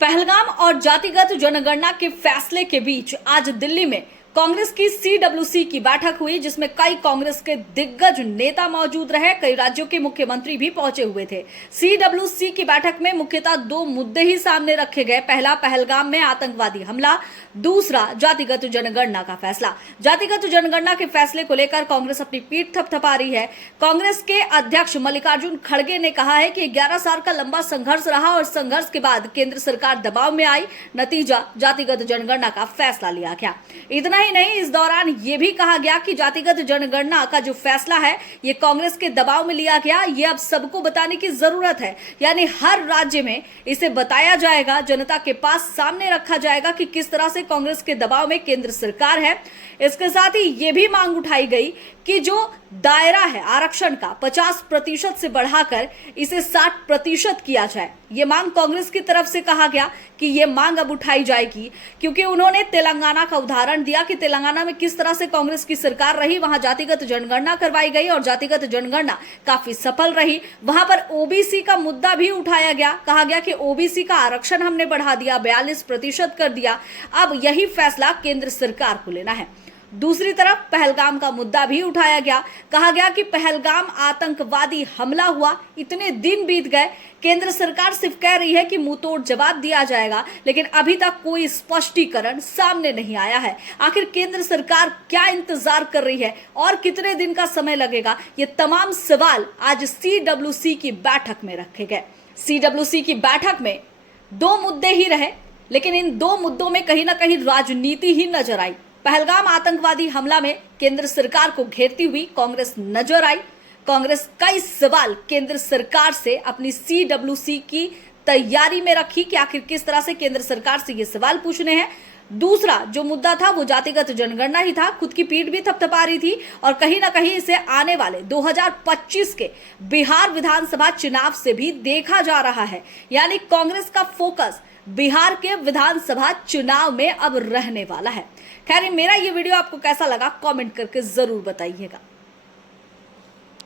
पहलगाम और जातिगत जनगणना के फैसले के बीच आज दिल्ली में कांग्रेस की सीडब्ल्यूसी की बैठक हुई, जिसमें कई कांग्रेस के दिग्गज नेता मौजूद रहे। कई राज्यों के मुख्यमंत्री भी पहुंचे हुए थे। सीडब्ल्यूसी की बैठक में मुख्यतः दो मुद्दे ही सामने रखे गए। पहला, पहलगाम में आतंकवादी हमला। दूसरा, जातिगत जनगणना का फैसला। जातिगत जनगणना के फैसले को लेकर कांग्रेस अपनी पीठ थपथपा रही है। कांग्रेस के अध्यक्ष मल्लिकार्जुन खड़गे ने कहा है कि 11 साल का लंबा संघर्ष रहा और संघर्ष के बाद केंद्र सरकार दबाव में आई, नतीजा जातिगत जनगणना का फैसला लिया गया। इतना ही नहीं, इस दौरान यह भी कहा गया कि जातिगत जनगणना का जो फैसला है ये कांग्रेस के दबाव में लिया गया। ये अब सबको बताने की जरूरत है, यानी हर राज्य में इसे बताया जाएगा, जनता के पास सामने रखा जाएगा कि किस तरह से कांग्रेस के दबाव में केंद्र सरकार है। इसके साथ ही यह भी मांग उठाई गई कि जो दायरा है आरक्षण का 50% से बढ़ाकर इसे 60% किया जाए। ये मांग कांग्रेस की तरफ से कहा गया कि ये मांग अब उठाई जाएगी, क्योंकि उन्होंने तेलंगाना का उदाहरण दिया कि तेलंगाना में किस तरह से कांग्रेस की सरकार रही, वहां जातिगत जनगणना करवाई गई और जातिगत जनगणना काफी सफल रही। वहां पर ओबीसी का मुद्दा भी उठाया गया, कहा गया कि ओबीसी का आरक्षण हमने बढ़ा दिया, 42% कर दिया। अब यही फैसला केंद्र सरकार को लेना है। दूसरी तरफ पहलगाम का मुद्दा भी उठाया गया, कहा गया कि पहलगाम आतंकवादी हमला हुआ, इतने दिन बीत गए, केंद्र सरकार सिर्फ कह रही है कि मुंहतोड़ जवाब दिया जाएगा, लेकिन अभी तक कोई स्पष्टीकरण सामने नहीं आया है। आखिर केंद्र सरकार क्या इंतजार कर रही है और कितने दिन का समय लगेगा, ये तमाम सवाल आज सीडब्ल्यूसी की बैठक में रखे गए। सीडब्ल्यूसी की बैठक में दो मुद्दे ही रहे, लेकिन इन दो मुद्दों में कहीं ना कहीं राजनीति ही नजर आई। पहलगाम आतंकवादी हमला में केंद्र सरकार को घेरती हुई कांग्रेस नजर आई। कांग्रेस कई सवाल केंद्र सरकार से अपनी सीडब्ल्यूसी की तैयारी में रखी कि आखिर किस तरह से केंद्र सरकार से ये सवाल पूछने हैं। दूसरा जो मुद्दा था वो जातिगत जनगणना ही था। खुद की पीठ भी थपथपा रही थी और कहीं ना कहीं इसे आने वाले 2025 के बिहार विधानसभा चुनाव से भी देखा जा रहा है, यानी कांग्रेस का फोकस बिहार के विधानसभा चुनाव में अब रहने वाला है। खैर, मेरा ये वीडियो आपको कैसा लगा कमेंट करके जरूर बताइएगा।